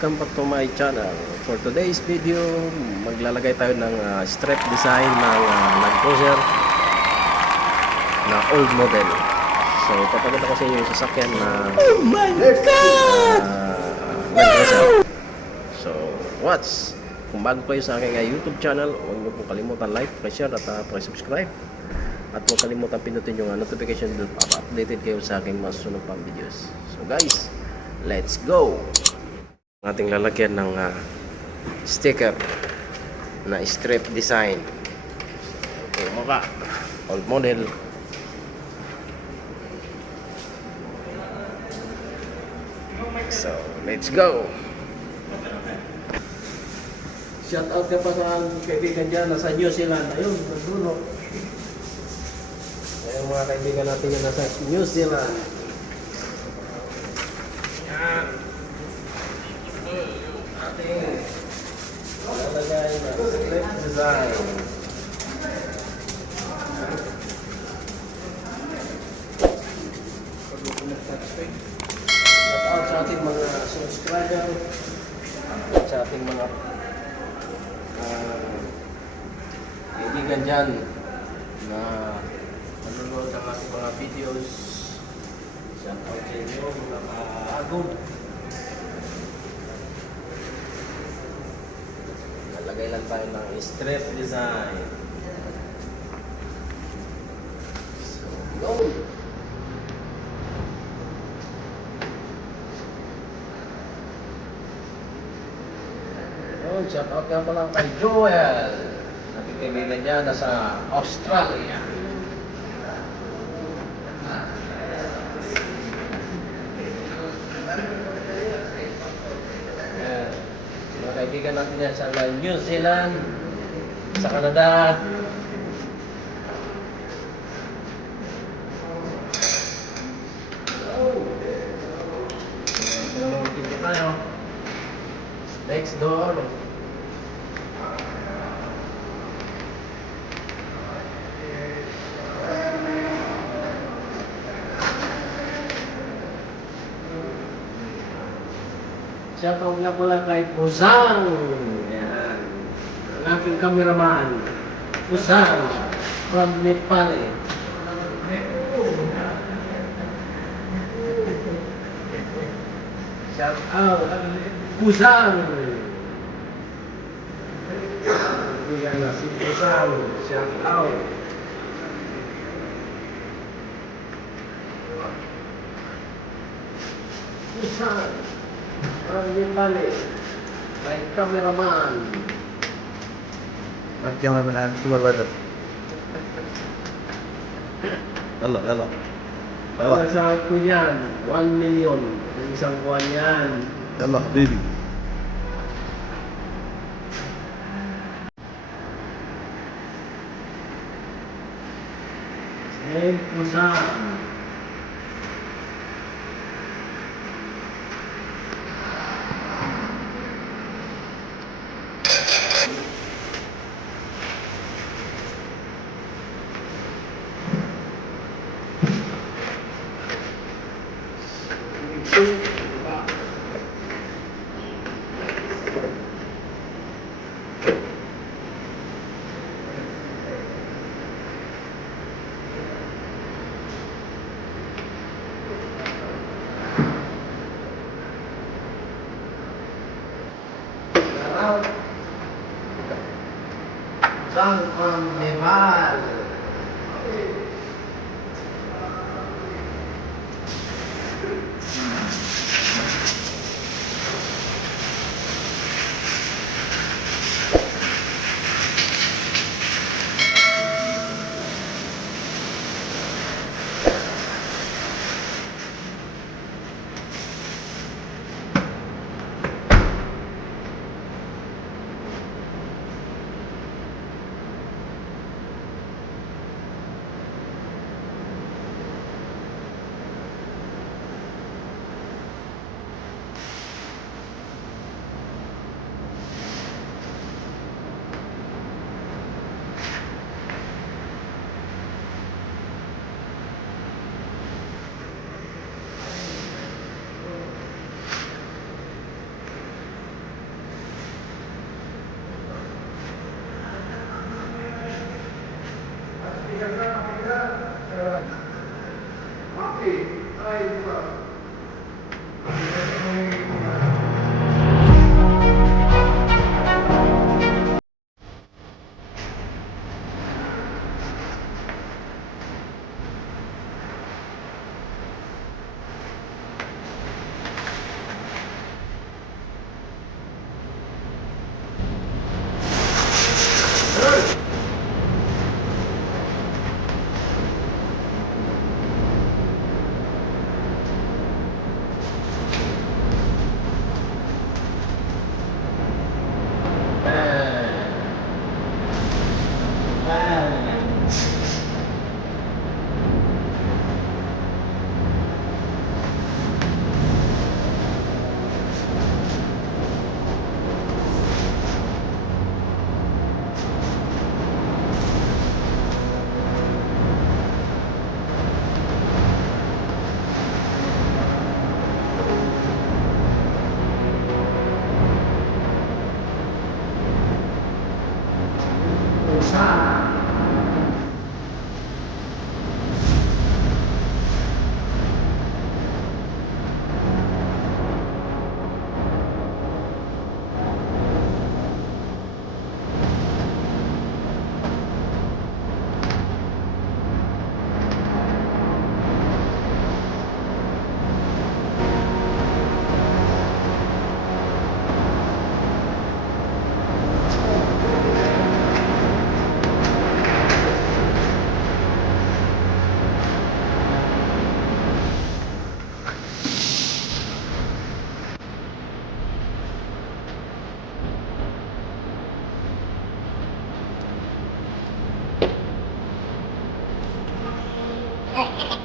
welcome back to my channel. For today's video, maglalagay tayo ng strip design ng Land Cruiser na old model. So ipapaganda ko sa inyo yung sasakyan na oh my god! Land Cruiser. So watch! Kung bago kayo sa aking YouTube channel, huwag niyo po kalimutan like, share at subscribe. At huwag kalimutan pinutin yung notification bell para updated kayo sa aking mga sunod pang videos. So guys, let's go! Ating lalagyan ng sticker na strip design. Ito mukha, old model. So, let's go! Shout out ka pa sa kaibigan dyan nasa New Zealand. Ayun, nandun. Ayun mga kaibigan natin yan nasa New Zealand. Yan. Ating lalagay na strip design. Shout out sa ating mga subscriber at sa ating mga kaibigan dyan na nanonood ng ating mga videos. Shout out sa inyo mga kaagod. Nalagay lang tayo ng strip design. So, go! Shout out nga pala kay Joel. Nating kaibigan niya nasa Australia. Ayan. Mga kaibigan natin yan sa New Zealand, sa Canada. Dito tayo. Next door. Shoutout nga pala kay Pusang. Yan. Ang aking cameraman. Pusang. From Nepal. Shoutout. Pusang. Yan na si Pusang. Shoutout. Pusang. From my cameraman. Cameraman supervisor. Yalla yalla. Para sa akin yan, 1 million. Isang buwan yan. Yalla حبيبي. Hey, Pusang. Sang from Nepal. Hehehe